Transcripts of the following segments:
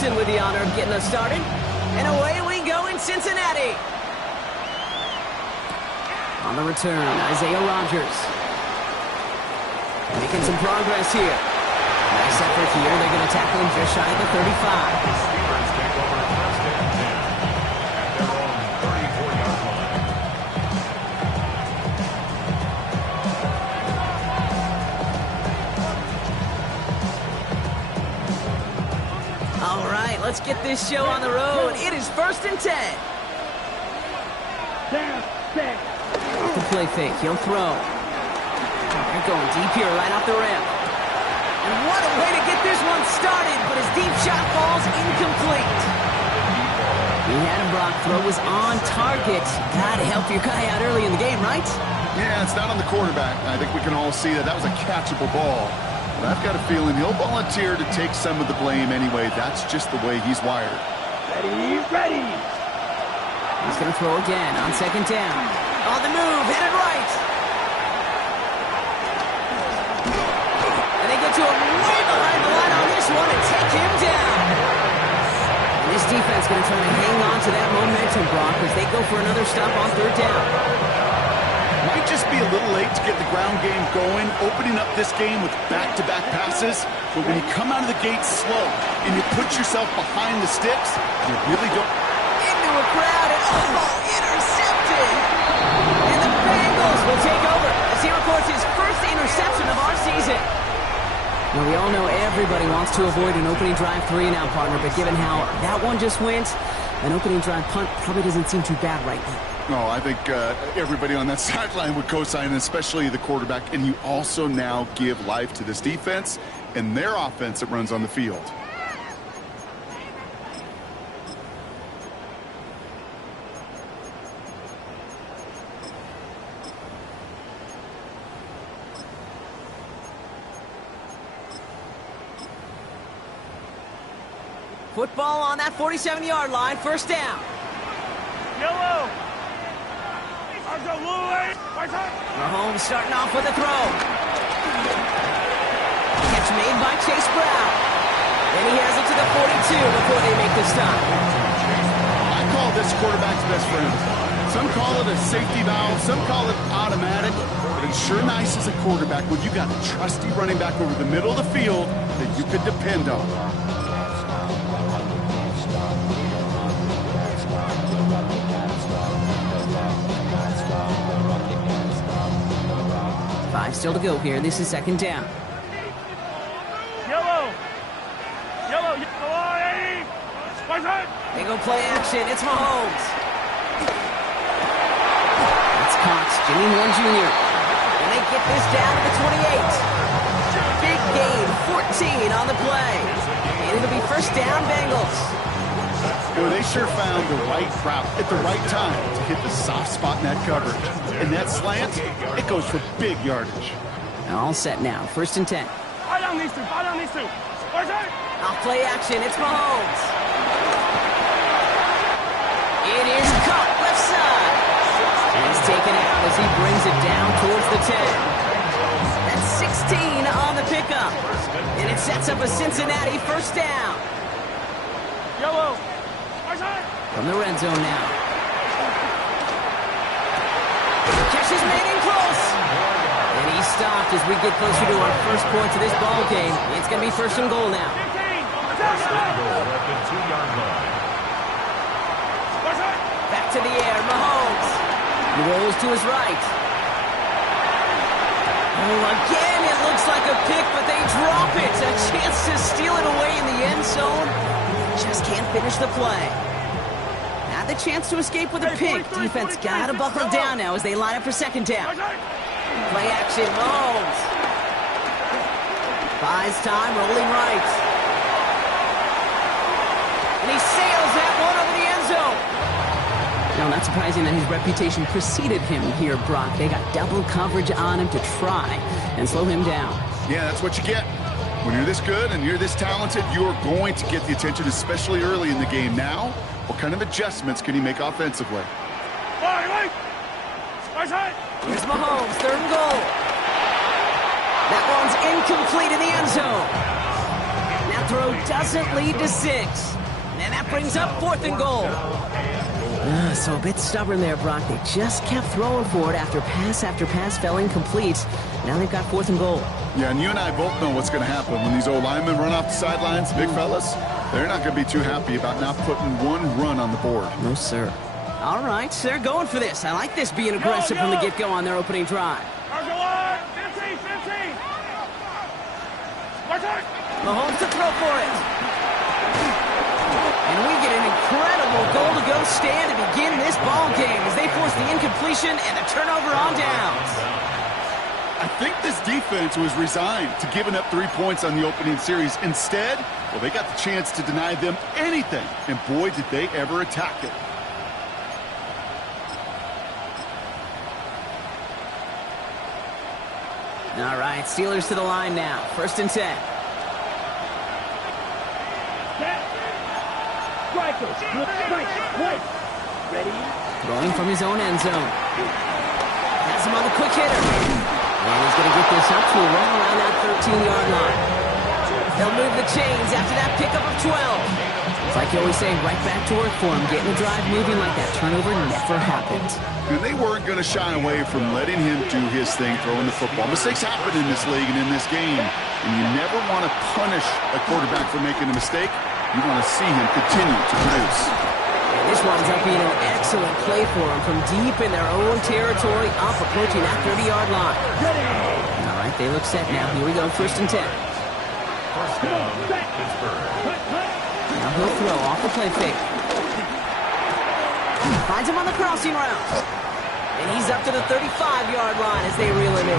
Wilson with the honor of getting us started. And away we go in Cincinnati. On the return, Isaiah Rodgers. Making some progress here. Nice effort here. They're going to tackle him just shy of the 35. All right, let's get this show on the road. It is 1st and 10. Off the play fake, he'll throw. They're going deep here, right off the rim. And what a way to get this one started, but his deep shot falls incomplete. He had him, Brock. Throw was on target. Gotta help your guy out early in the game, right? Yeah, it's not on the quarterback. I think we can all see that was a catchable ball. But I've got a feeling he'll volunteer to take some of the blame anyway. That's just the way he's wired. Ready. He's going to throw again on 2nd down. On the move, headed right. And they get to him way behind the line on this one and take him down. And this defense going to try to hang on to that momentum, Brock, as they go for another stop on 3rd down. Might just be a little late to get the ground game going, opening up this game with back-to-back passes. But when you come out of the gate slow and you put yourself behind the sticks, you really don't. Into a crowd and intercepted. And the Bengals will take over as he records his first interception of our season. Now, we all know everybody wants to avoid an opening drive 3-and-out, partner, but given how that one just went, an opening drive punt probably doesn't seem too bad right now. No, I think everybody on that sideline would co-sign, especially the quarterback. And you also now give life to this defense and their offense that runs on the field. Football on that 47-yard line, 1st down. Yellow. Mahomes starting off with a throw. Catch made by Chase Brown. And he has it to the 42 before they make the stop. I call this quarterback's best friend. Some call it a safety valve, some call it automatic, but it's sure nice as a quarterback when you got a trusty running back over the middle of the field that you could depend on. Five still to go here. This is 2nd down. Yellow. They go play action. It's Mahomes. It's Cox, Jimmy Moore Jr. And they get this down to the 28. Big gain, 14 on the play. And it'll be 1st down, Bengals. Boy, they sure found the right route at the right time to hit the soft spot in that coverage. And that slant, it goes for big yardage. All set now. 1st and 10. Off play action. It's Mahomes. It is caught left side. And he's taken out as he brings it down towards the 10. That's 16 on the pickup. And it sets up a Cincinnati 1st down. Yellow. From the red zone now. Catch is made in close. And he's stopped as we get closer to our first point to this ball game. It's going to be 1st and goal now. Back to the air, Mahomes. He rolls to his right. Oh, again, it looks like a pick, but they drop it. A chance to steal it away in the end zone. Just can't finish the play. Had the chance to escape with a pick. Defense got to buckle down now as they line up for 2nd down. Play action, Mahomes. Buys time, rolling right. And he sails that one over the end zone. Now, not surprising that his reputation preceded him here, Brock. They got double coverage on him to try and slow him down. Yeah, that's what you get. When you're this good and you're this talented, you're going to get the attention, especially early in the game. Now, what kind of adjustments can he make offensively? Here's Mahomes, 3rd and goal. That one's incomplete in the end zone. Now throw doesn't lead to 6. And that brings up 4th and goal. So a bit stubborn there, Brock. They just kept throwing for it after pass fell incomplete. Now they've got 4th and goal. Yeah, and you and I both know what's going to happen when these old linemen run off the sidelines, big fellas. They're not going to be too happy about not putting one run on the board. No, sir. All right, so they're going for this. I like this being aggressive from the get-go on their opening drive. Mahomes to throw for it. And we get an incredible goal-to-go stand to begin this ball game as they force the incompletion and the turnover on downs. I think this defense was resigned to giving up 3 points on the opening series. Instead, well, they got the chance to deny them anything. And boy, did they ever attack it. All right, Steelers to the line now. 1st and 10. Ready? Throwing from his own end zone. Has him on the quick hitter. And he's going to get this up to right around that 13-yard line. They'll move the chains after that pickup of 12. It's like you always say, right back to work for him. Getting the drive moving like that turnover never happened. And they weren't going to shy away from letting him do his thing, throwing the football. Mistakes happen in this league and in this game. And you never want to punish a quarterback for making a mistake. You want to see him continue to produce. And this winds up being an excellent play for him from deep in their own territory, up approaching that 30-yard line. All right, they look set now. Here we go, 1st and 10. Now he'll throw off the play fake. Finds him on the crossing route. And he's up to the 35-yard line as they reel him in.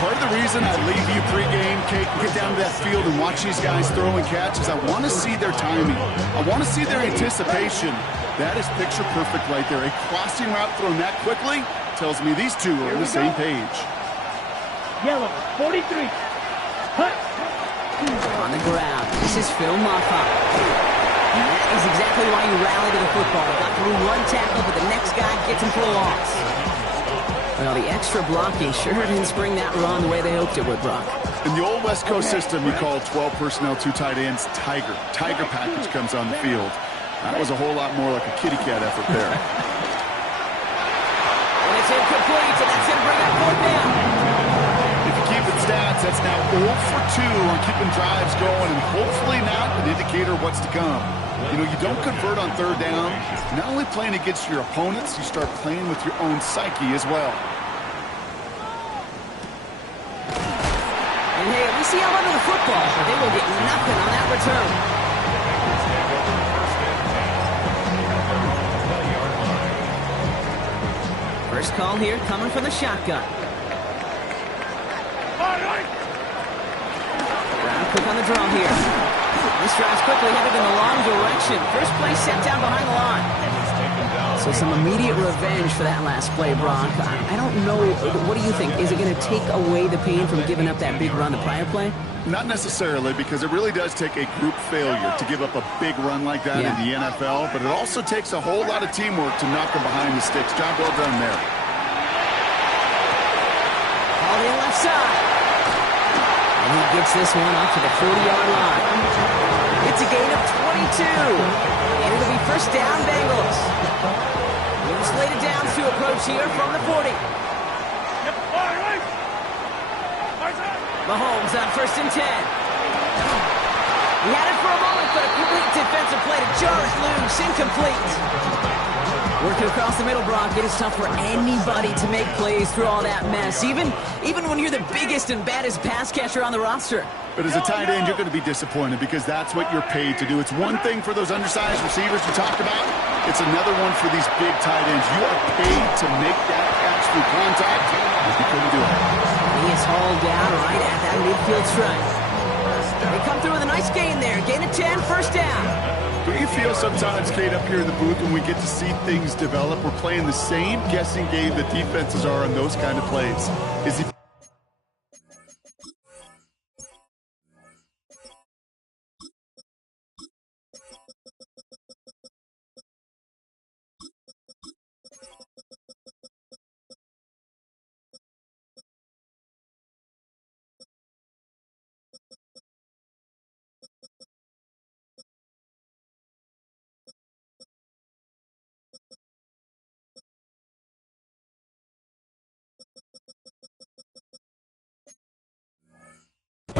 Part of the reason I leave you pregame, Kate, get down to that field and watch these guys throw and catch is I want to see their timing. I want to see their anticipation. That is picture perfect right there. A crossing route thrown that quickly tells me these two are on the same page. Yellow, 43. Hut. On the ground, this is Phil Maffa. That is exactly why you rally to the football. Got through one tackle, but the next guy gets him for a loss. Well, the extra blocking sure didn't spring that run the way they hoped it would, Brock. In the old West Coast system, you call 12 personnel, 2 tight ends, Tiger. Tiger package comes on the field. That was a whole lot more like a kitty cat effort there. And it's incomplete, so that's going to bring up 4th down. If you keep it stats, that's now 0 for 2 on keeping drives going, and hopefully not an indicator of what's to come. You know, you don't convert on 3rd down. Not only playing against your opponents, you start playing with your own psyche as well. And hey, at least he held onto the football, but they will get nothing on that return. First call here coming from the shotgun. Brown quick on the draw here. This drive's quickly headed in the wrong direction. First play set down behind the line. So some immediate revenge for that last play, Brock. I don't know. What do you think? Is it going to take away the pain from giving up that big run the prior play? Not necessarily, because it really does take a group failure to give up a big run like that in the NFL, but it also takes a whole lot of teamwork to knock them behind the sticks. Job well done there. All in left side. And he gets this one up to the 40-yard line. It's a gain of 22. And it'll be 1st down, Bengals. Slated downs to approach here from the 40. Mahomes on 1st and 10. He had it for a moment, but a complete defensive play to jar it loose, incomplete. Working across the middle, Brock, it is tough for anybody to make plays through all that mess, even when you're the biggest and baddest pass catcher on the roster. But as a tight end, you're going to be disappointed because that's what you're paid to do. It's one thing for those undersized receivers you talked about. It's another one for these big tight ends. You are paid to make that catch through contact. You couldn't do it. He is hauled down right at that midfield stripe. They come through with a nice gain there. Gain of 10, 1st down. Do you feel sometimes, Kate, up here in the booth when we get to see things develop, we're playing the same guessing game that defenses are on those kind of plays? Is he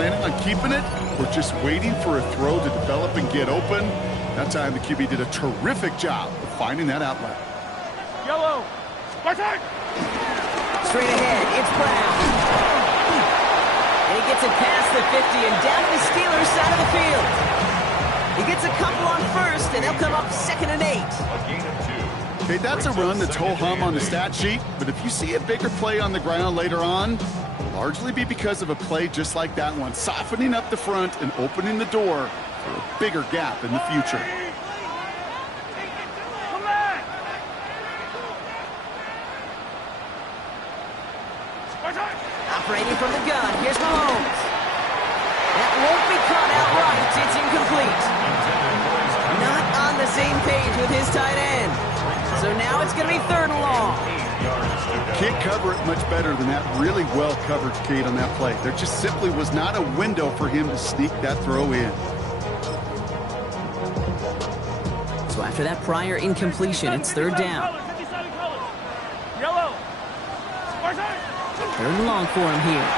planning on keeping it or just waiting for a throw to develop and get open. That time the QB did a terrific job of finding that outlet. Yellow. Spartan! Straight ahead, it's Brown. And he gets it past the 50 and down to the Steelers' side of the field. He gets a couple on first, and they'll come up 2nd and 8. Okay, that's a run that's ho-hum on the stat sheet, but if you see a bigger play on the ground later on, it'll largely be because of a play just like that one, softening up the front and opening the door for a bigger gap in the future. Operating from the gun, here's Mahomes. That won't be caught outright, it's incomplete. Not on the same page with his tight end. So now it's going to be 3rd and long. Can't cover it much better than that really well-covered Cade on that play. There just simply was not a window for him to sneak that throw in. So after that prior incompletion, it's 3rd down. Yellow. 3rd and long for him here.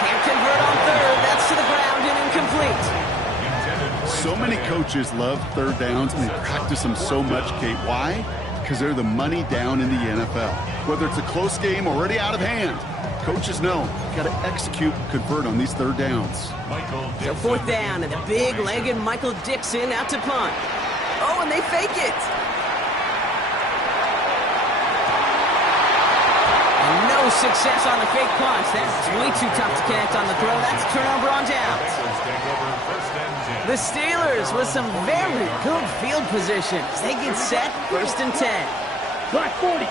Can't convert on 3rd. That's to the ground and incomplete. So many coaches love 3rd downs, and they practice them so much, Kate. Why? Because they're the money down in the NFL. Whether it's a close game already out of hand, coaches know you've got to execute and convert on these 3rd downs. So 4th down, and the big-legged Michael Dixon out to punt. Oh, and they fake it. And no success on the fake punch. That's way too tough to connect on the throw. That's a turnover on downs. The Steelers with some very good field positions. They get set, 1st and 10. Black 40.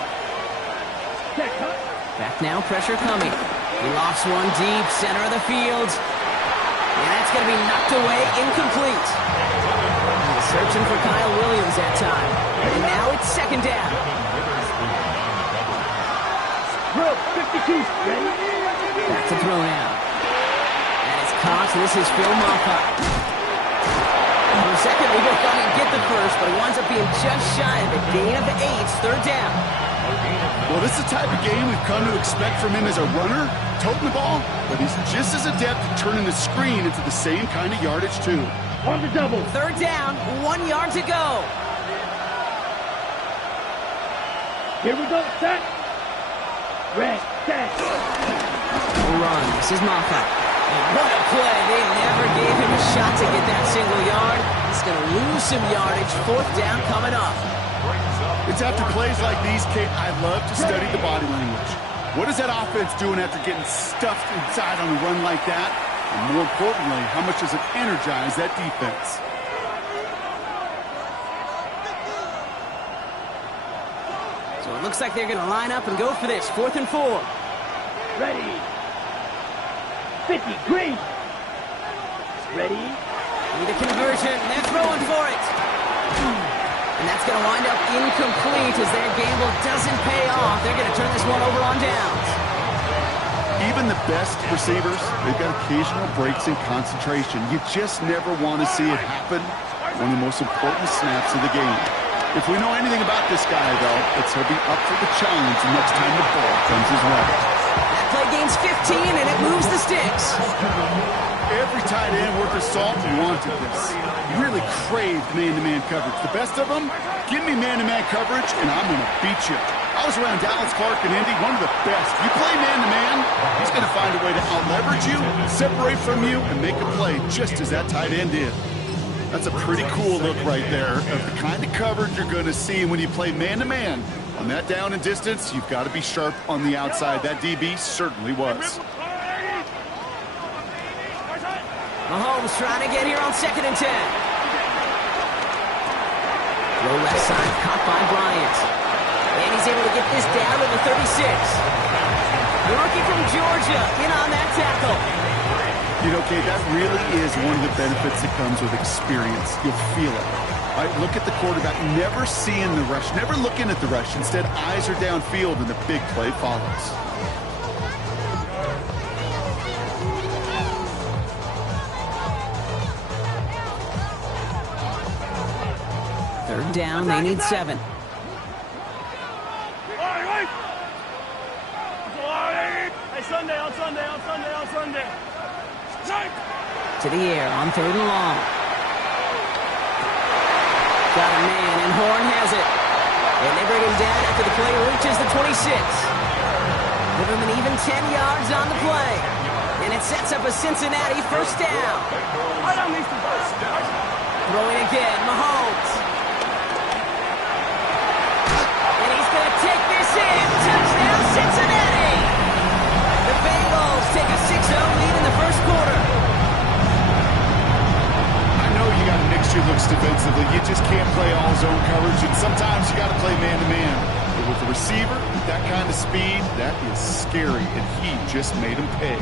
Check, huh? Back now, pressure coming. He lofts one deep, center of the field. And that's going to be knocked away, incomplete. He's searching for Kyle Williams that time. And now it's 2nd down. Bro, 52. Ready? Back to throw now. And it's caught, so this is Phil Mafah. For a second, we both thought he'd get the first, but he winds up being just shy of the gain of the 8. 3rd down. Well, this is the type of game we've come to expect from him as a runner, toting the ball, but he's just as adept at turning the screen into the same kind of yardage, too. On the double. 3rd down, 1 yard to go. Here we go. Set. Red. Set. Run. This is Mafah. What a play. They never gave him a shot to get that single yard. He's going to lose some yardage. 4th down coming up. It's after plays like these, Kate, I love to study the body language. What is that offense doing after getting stuffed inside on a run like that? And more importantly, how much does it energize that defense? So it looks like they're going to line up and go for this. 4th and 4. Ready. 50. Green. Ready. Need a conversion. They're throwing for it. And that's going to wind up incomplete as their gamble doesn't pay off. They're going to turn this one over on downs. Even the best receivers, they've got occasional breaks in concentration. You just never want to see it happen. One of the most important snaps of the game. If we know anything about this guy, though, it's he'll be up for the challenge the next time the ball comes his way. That play gains 15, and it moves the sticks. Every tight end worth his salt wanted this. He really craved man-to-man coverage. The best of them, give me man-to-man coverage, and I'm going to beat you. I was around Dallas Clark and Indy, one of the best. You play man-to-man, he's going to find a way to out-leverage you, separate from you, and make a play just as that tight end did. That's a pretty cool look right there of the kind of coverage you're going to see when you play man-to-man. On that down and distance, you've got to be sharp on the outside. That DB certainly was. Mahomes trying to get here on 2nd and 10. Low left side, caught by Bryant. And he's able to get this down to the 36. The rookie from Georgia in on that tackle. You know, Kate, that really is one of the benefits that comes with experience. You'll feel it. All right, look at the quarterback, never seeing the rush, never looking at the rush. Instead, eyes are downfield, and the big play follows. Third down, they need 7. Hey, Sunday. the air on 3rd and long. Got a man, and Horn has it. And they bring him down after the play reaches the 26. Give him an even 10 yards on the play. And it sets up a Cincinnati first down. Throwing again, Mahomes. And he's going to take this in. Touchdown, Cincinnati! The Bengals take a 6-0 lead in the first quarter. I know you got to mix your looks defensively. You just can't play all zone coverage, and sometimes you got to play man-to-man. But with the receiver, with that kind of speed, that is scary, and he just made him pay.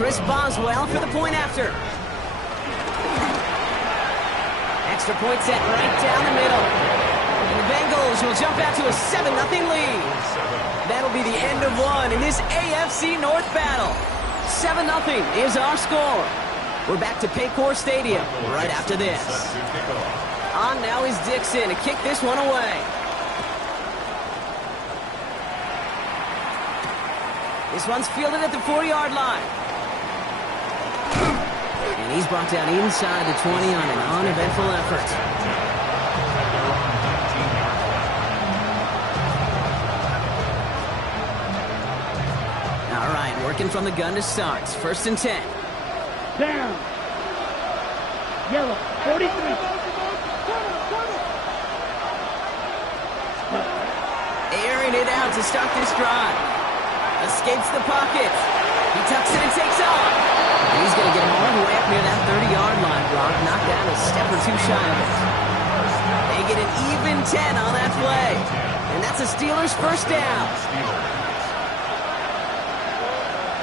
Chris Boswell for the point after. Extra point set right down the middle. And the Bengals will jump out to a 7-0 lead. That'll be the end of one in this AFC North battle. 7-0 is our score. We're back to Paycor Stadium right after this. On now is Dixon to kick this one away. This one's fielded at the 4-yard line. And he's brought down inside the 20 on an uneventful effort. All right, working from the gun to start. 1st and 10. Down. Yellow, 43. Airing it out to start this drive. Escapes the pocket. He tucks it and takes off. He's going to get him all the way up near that 30-yard line, Brock. Knocked down a step or two shy of it. They get an even 10 on that play. And that's a Steelers first down.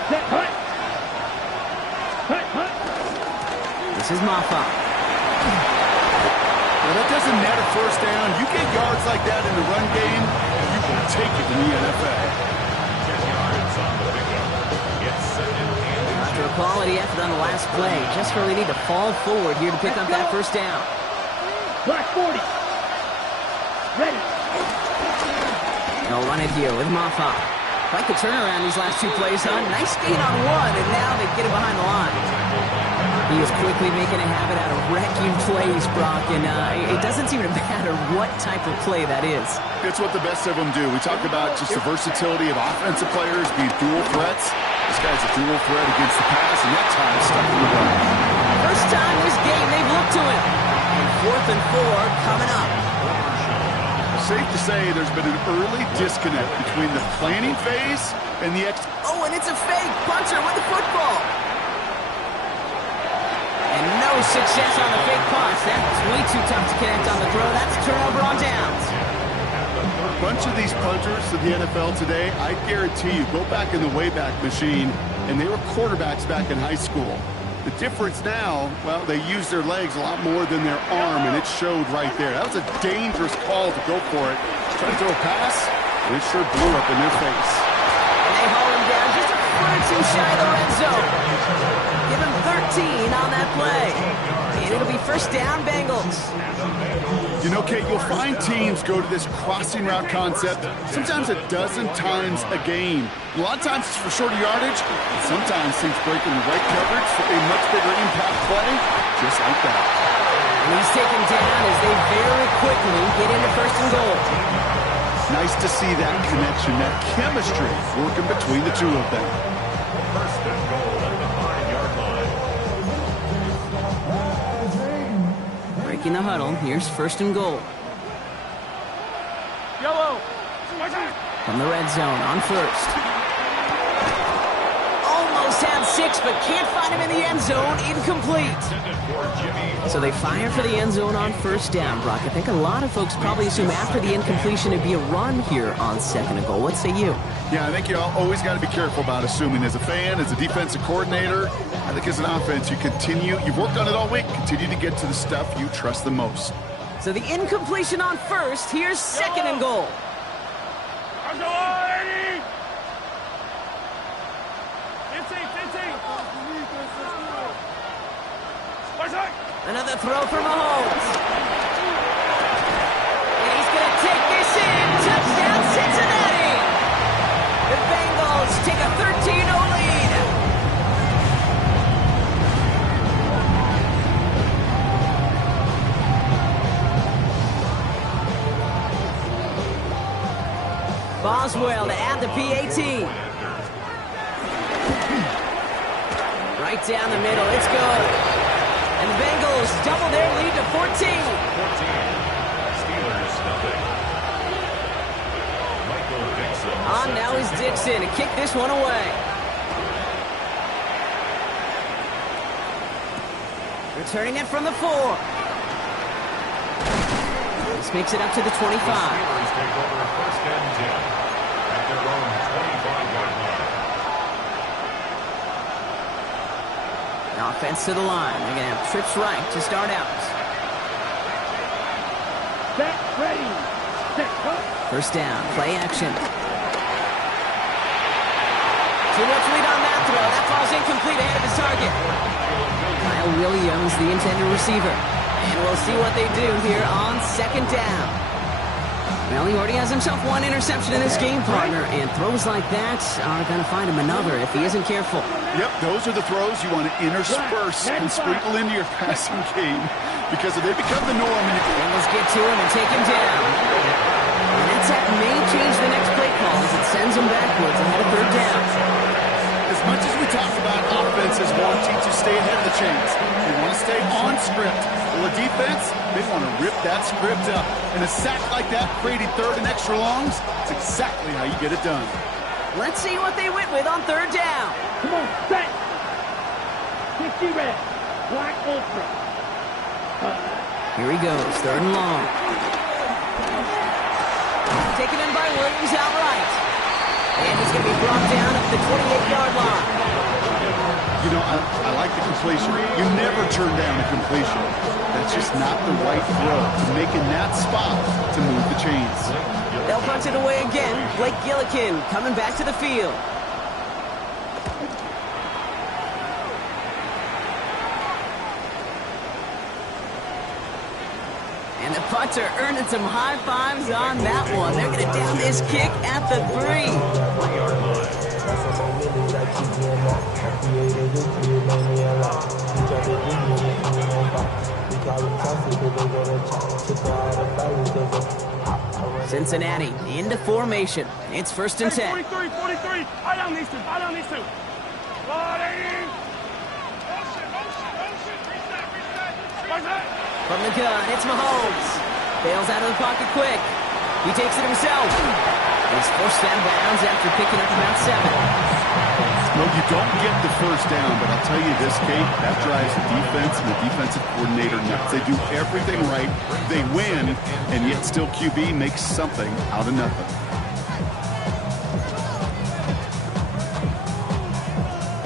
Set, hut. Hut, hut. This is Maffa. Well, that doesn't matter first down. You get yards like that in the run game, you can take it in the NFL. After a quality effort on the last play, just really need to fall forward here to pick up that first down. Black 40. Ready. They'll run it here with Maffa. Quite the turnaround these last two plays, huh? Nice gain on one, and now they get it behind the line. He is quickly making a habit out of wrecking plays, Brock, and it doesn't seem to matter what type of play that is. It's what the best of them do. We talk about just the versatility of offensive players being dual threats. This guy's a dual threat against the pass, and that time stuck in the run. First time this game they've looked to him. And 4th and 4 coming up. Safe to say there's been an early disconnect between the planning phase and the Oh, and it's a fake punter with the football. And no success on the fake pass. That's way too tough to connect on the throw. That's a turnover on downs. A bunch of these punters to the NFL today, I guarantee you, go back in the Wayback Machine, and they were quarterbacks back in high school. The difference now, well, they use their legs a lot more than their arm, and it showed right there. That was a dangerous call to go for it. Trying to throw a pass, and it sure blew up in their face. And they haul him down just a foot or two shy of the red zone. Give him 13 on that play. And it'll be first down, Bengals. You know, Kate, you'll find teams go to this crossing route concept sometimes a dozen times a game. A lot of times it's for shorter yardage, and sometimes teams break in the right coverage for a much bigger impact play, just like that. And he's taken down as they very quickly get into 1st and goal. Nice to see that connection, that chemistry working between the two of them. First and goal at the 5-yard line. Breaking the huddle, here's 1st and goal. Yellow. From the red zone on 1st. Almost had 6, but can't find him in the end zone. Incomplete. So they fire for the end zone on 1st down, Brock. I think a lot of folks probably assume after the incompletion it'd be a run here on 2nd and goal. What say you? Yeah, I think you always got to be careful about assuming. As a fan, as a defensive coordinator, I think as an offense, you've worked on it all week, continue to get to the stuff you trust the most. So the incompletion on 1st, here's 2nd and goal. Another throw for Mahomes. And he's going to take this in. Touchdown, Cincinnati. The Bengals take a 13-0 lead. Boswell to add the PAT. Right down the middle. It's good. And the Bengals double their lead to 14. 14. Steelers nothing. Michael Dixon. On now is Dixon to kick this one away. Returning it from the 4. This makes it up to the 25. The Steelers take over first and 10 at their own 25-yard line. Offense to the line. They're going to have trips right to start out. Set, ready, set, cut. First down, play action. Too much lead on that throw. That falls incomplete ahead of his target. Kyle Williams, the intended receiver. And we'll see what they do here on second down. Well, he already has himself one interception in this game, partner, and throws like that are going to find him another if he isn't careful. Yep, those are the throws you want to intersperse and sprinkle into your passing game, because if they become the norm, Bengals get to him and take him down. And that sack may change the next play call as it sends him backwards ahead of third down. as much as we talk about offenses wanting to stay ahead of the chains, they want to stay on script. Well, the defense, they want to rip that script up. And a sack like that, creating third and extra longs, it's exactly how you get it done. Let's see what they went with on third down. Come on, set. 60 red. Black Ultra. Here he goes, third and long. Taken in by Williams outright. And he's going to be brought down at the 28-yard line. You know, I like the completion. You never turn down a completion. That's just not the right throw to make in that spot to move the chains. They'll punt it away again. Blake Gillikin coming back to the field. And the punter earning some high fives on that one. They're going to down this kick at the 3. 3-yard line. Cincinnati into formation. It's first and 10. 43, 43. Eye down these two. Eye down these two. From the gun, it's Mahomes. Bails out of the pocket quick. He takes it himself. He's forced out of bounds after picking up about 7. Well, you don't get the first down, but I'll tell you this, Kate, that drives the defense and the defensive coordinator nuts. They do everything right, they win, and yet still QB makes something out of nothing.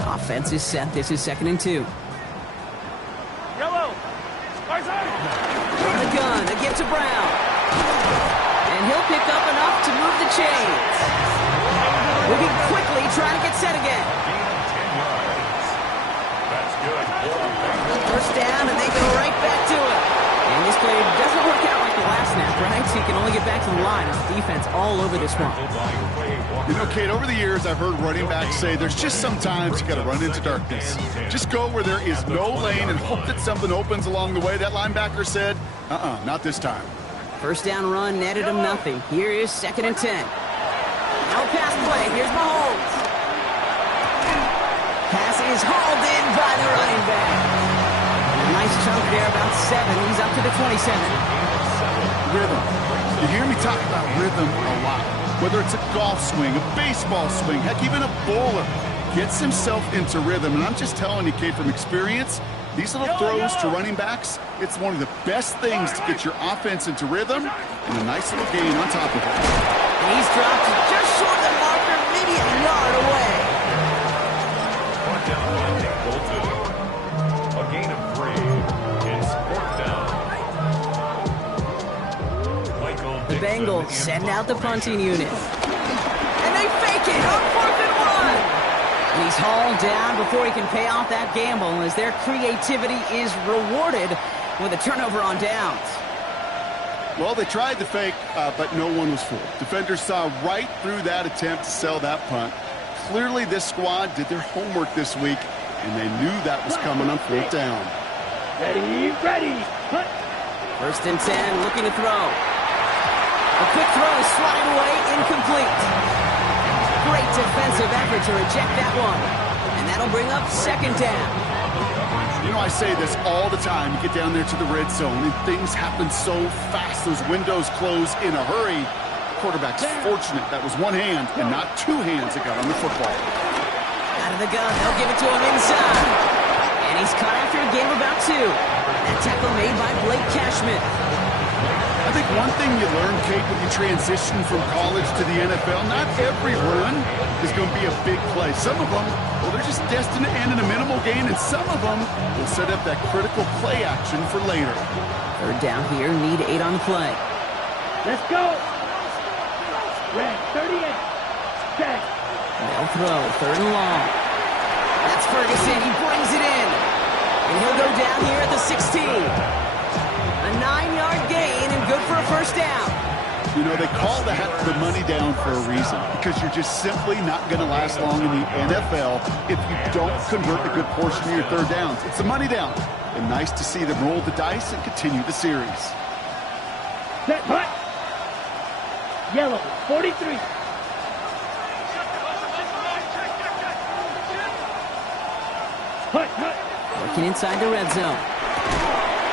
Offense is set. This is 2nd and 2. Yellow. From the gun, a give to Brown. And he'll pick up enough to move the chains. Moving quickly, trying to get set again. 10 yards. That's good. First down, and they go right back to it. And this play doesn't work out like the last snap, right? So you can only get back to the line as the defense all over this one. You know, Kate, over the years, I've heard running backs say there's just sometimes you got to run into darkness. Just go where there is no lane and hope that something opens along the way. That linebacker said, not this time. First down run netted him nothing. Here is 2nd and 10. Now pass play. Here's Mahomes. Pass is hauled in by the running back. And a nice chunk there, about 7. He's up to the 27. Rhythm. You hear me talk about rhythm a lot. Whether it's a golf swing, a baseball swing, heck, even a bowler gets himself into rhythm. And I'm just telling you, Kate, from experience, these little throws to running backs, it's one of the best things to get your offense into rhythm and a nice little gain on top of it. And he's dropped just short of the marker, maybe a yard away. Brought down by Nick Bolton. A gain of 3. It's 4th down. Michael The Dixon Bengals in send out the punting formation. unit. And they fake it on 4th and 1. And he's hauled down before he can pay off that gamble as their creativity is rewarded with a turnover on downs. Well, they tried the fake, but no one was fooled. Defenders saw right through that attempt to sell that punt. Clearly, this squad did their homework this week, and they knew that was coming on 4th down. Ready, ready. Hunt. First and 10, looking to throw. A quick throw is swatted away, incomplete. Great defensive effort to reject that one. And that'll bring up second down. You know, I say this all the time. You get down there to the red zone, and things happen so fast. Those windows close in a hurry. The quarterback's fortunate that was one hand and not two hands that got on the football. Out of the gun, they'll give it to him inside. And he's caught after a gain of about 2. That tackle made by Blake Cashman. I think one thing you learn, Kate, when you transition from college to the NFL, not every run is going to be a big play. Some of them, well, they're just destined to end in a minimal gain, and some of them will set up that critical play action for later. Third down here, need 8 on the play. Let's go. Red, 38. Set. They'll throw, third and long. That's Ferguson, he brings it in. And he'll go down here at the 16. A 9-yard gain and good for a first down. You know, they call that the money down for a reason, because you're just simply not going to last long in the NFL if you don't convert a good portion of your third downs. It's the money down. And nice to see them roll the dice and continue the series. Set, hut. Yellow, 43. Hut, hut. Working inside the red zone.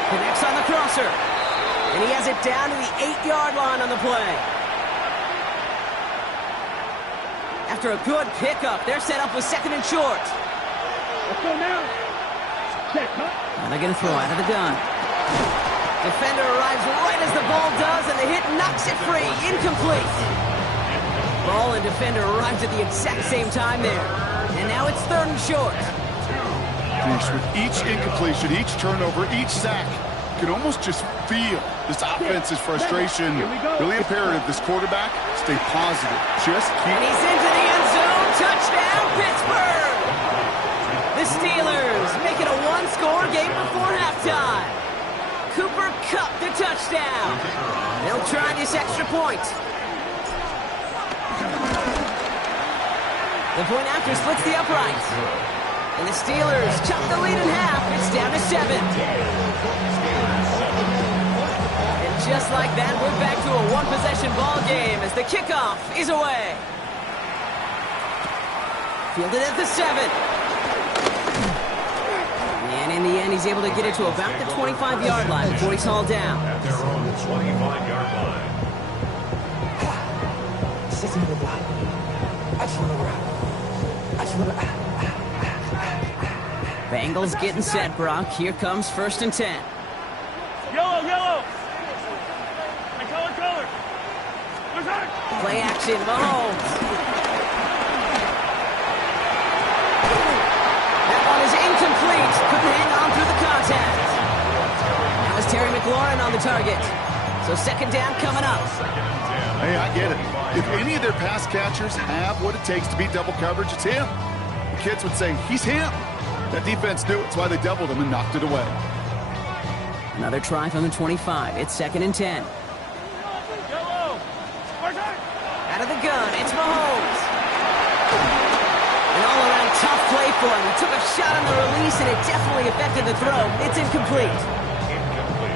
Connects on the crosser. And he has it down to the 8-yard line on the play. After a good pickup, they're set up with second and short. Let's go now. Set, hut. Now they're going to throw out of the gun. Defender arrives right as the ball does, and the hit knocks it free. Incomplete. Ball and defender arrives at the exact same time there. And now it's third and short. With each incompletion, each turnover, each sack, you can almost just feel this offense's frustration. Really imperative this quarterback stay positive. Just keep. And he's into the end zone. Touchdown, Pittsburgh! The Steelers make it a one-score game before halftime. Cooper Kupp the touchdown. They'll try this extra point. The point after splits the uprights. And the Steelers chop the lead in half. It's down to 7. And just like that, we're back to a one-possession ball game as the kickoff is away. Fielded at the 7. And in the end, he's able to get it to about the 25-yard line before he's hauled down. At their own 25-yard line. Bengals getting set, Brock. Here comes first and 10. Yellow, yellow. And color. Where's that? Play action, Mahomes. That one is incomplete. Couldn't hang on through the contact. Now is Terry McLaurin on the target. So second down coming up. Hey, I get it. If any of their pass catchers have what it takes to beat double coverage, it's him. The kids would say, he's him. That defense knew it. That's why they doubled him and knocked it away. Another try from the 25. It's second and 10. Yellow. Where's that? Out of the gun, it's Mahomes. An all-around tough play for him. He took a shot on the release, and it definitely affected the throw. It's incomplete.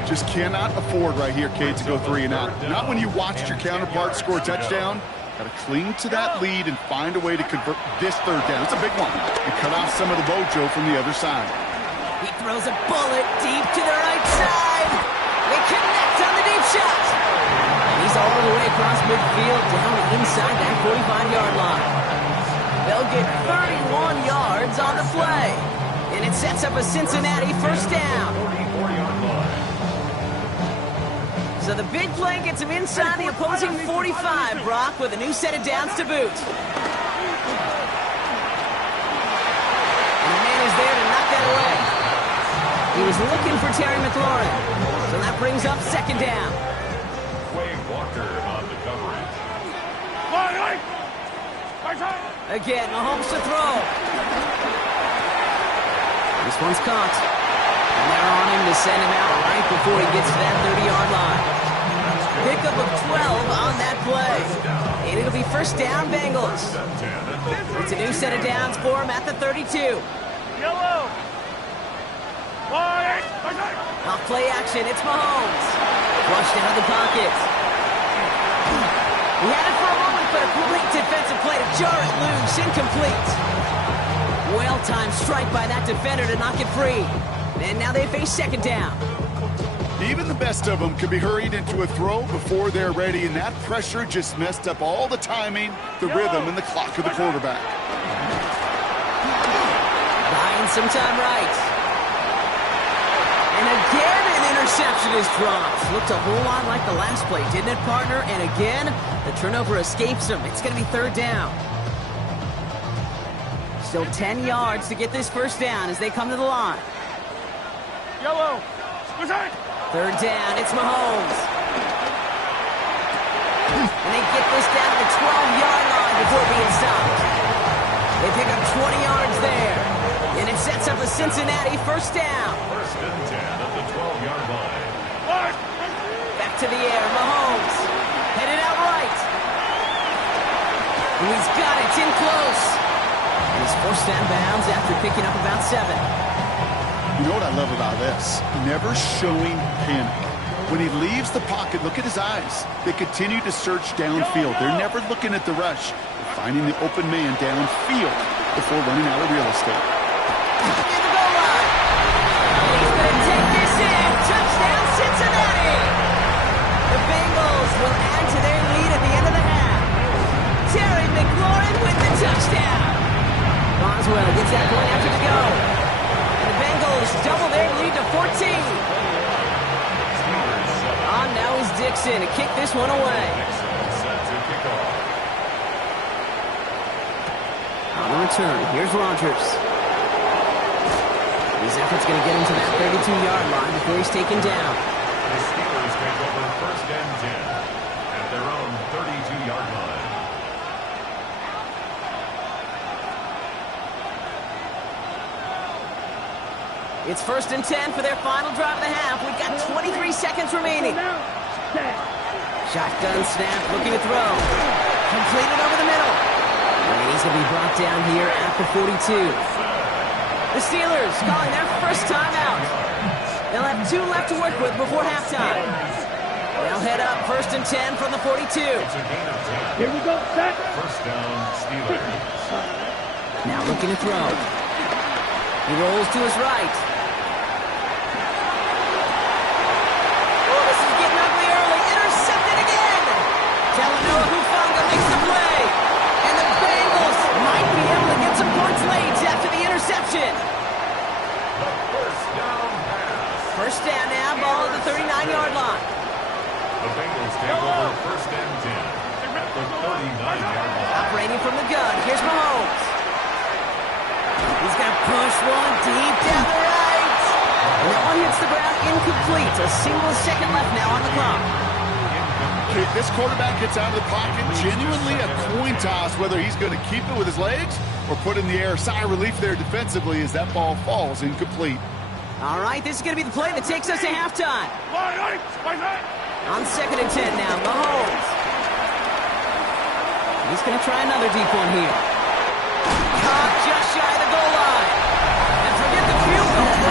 Just cannot afford right here, Cade, to go 3 and out. Not when you watched your counterpart score a touchdown. Got to cling to that lead and find a way to convert this third down. It's a big one. And cut off some of the mojo from the other side. He throws a bullet deep to the right side. They connect on the deep shot. He's all the way across midfield down inside that 45-yard line. They'll get 31 yards on the play. And it sets up a Cincinnati first down. 44-yard line. So the big play gets him inside the opposing 45, Brock, with a new set of downs to boot. And the man is there to knock that away. He was looking for Terry McLaurin. So that brings up second down. Quay Walker on the coverage. Again, Mahomes to throw. This one's caught. And they're on him to send him out right before he gets to that 30-yard line. Pickup of 12 on that play. And it'll be first down, Bengals. It's a new set of downs for him at the 32. Yellow. Off play action, it's Mahomes. Flushed out of the pocket. He had it for a moment, but a great defensive play to jar it loose. Incomplete. Well-timed strike by that defender to knock it free. And now they face second down. Even the best of them could be hurried into a throw before they're ready, and that pressure just messed up all the timing, the rhythm, and the clock of the quarterback. Buying some time right. And again, an interception is dropped. Looked a whole lot like the last play, didn't it, partner? And again, the turnover escapes him. It's going to be third down. Still 10 yards to get this first down as they come to the line. Yellow. Third down, it's Mahomes. And they get this down to the 12-yard line before being stopped. They pick up 20 yards there. And it sets up a Cincinnati first down. First and 10 at the 12-yard line. Back to the air, Mahomes. Headed out right. And he's got it, it's in close. And he's forced down bounds after picking up about 7. You know what I love about this? Never showing panic. When he leaves the pocket, look at his eyes. They continue to search downfield. They're never looking at the rush. They're finding the open man downfield before running out of real estate. In the goal line. He's going to take this in. Touchdown, Cincinnati. The Bengals will add to their lead at the end of the half. Terry McLaurin with the touchdown. Boswell gets that point after the go. And the Bengals double their lead to 14. On now is Dixon to kick this one away. On the return, here's Rodgers. His effort's going to get him to that 32-yard line before he's taken down. The Steelers take over first and 10 at their own 32-yard line. It's first and 10 for their final drive of the half. We've got 23 seconds remaining. Shotgun snap, looking to throw. Completed over the middle. And he's going to be brought down here at the 42. The Steelers calling their first timeout. They'll have 2 left to work with before halftime. They'll head up first and 10 from the 42. It's a gain of 10. Here we go, set. First down, Steelers. Now looking to throw. He rolls to his right. Oh, this is getting ugly early. Intercepted again. Talanoa Hufanga makes the play. And the Bengals might be able to get some points late after the interception. The first down pass. First down now, ball at the 39-yard line. The Bengals take over first and 10 at the 39-yard line. Operating from the gun, here's Mahomes. He's going to push one deep down the right. And that one hits the ground incomplete. A single second left now on the clock. If this quarterback gets out of the pocket, genuinely a coin toss whether he's going to keep it with his legs or put in the air. Sigh of relief there defensively as that ball falls incomplete. All right, this is going to be the play that takes us to halftime. On second and 10 now, Mahomes. He's going to try another deep one here. Caught just shy of the goal line. And forget the field goal.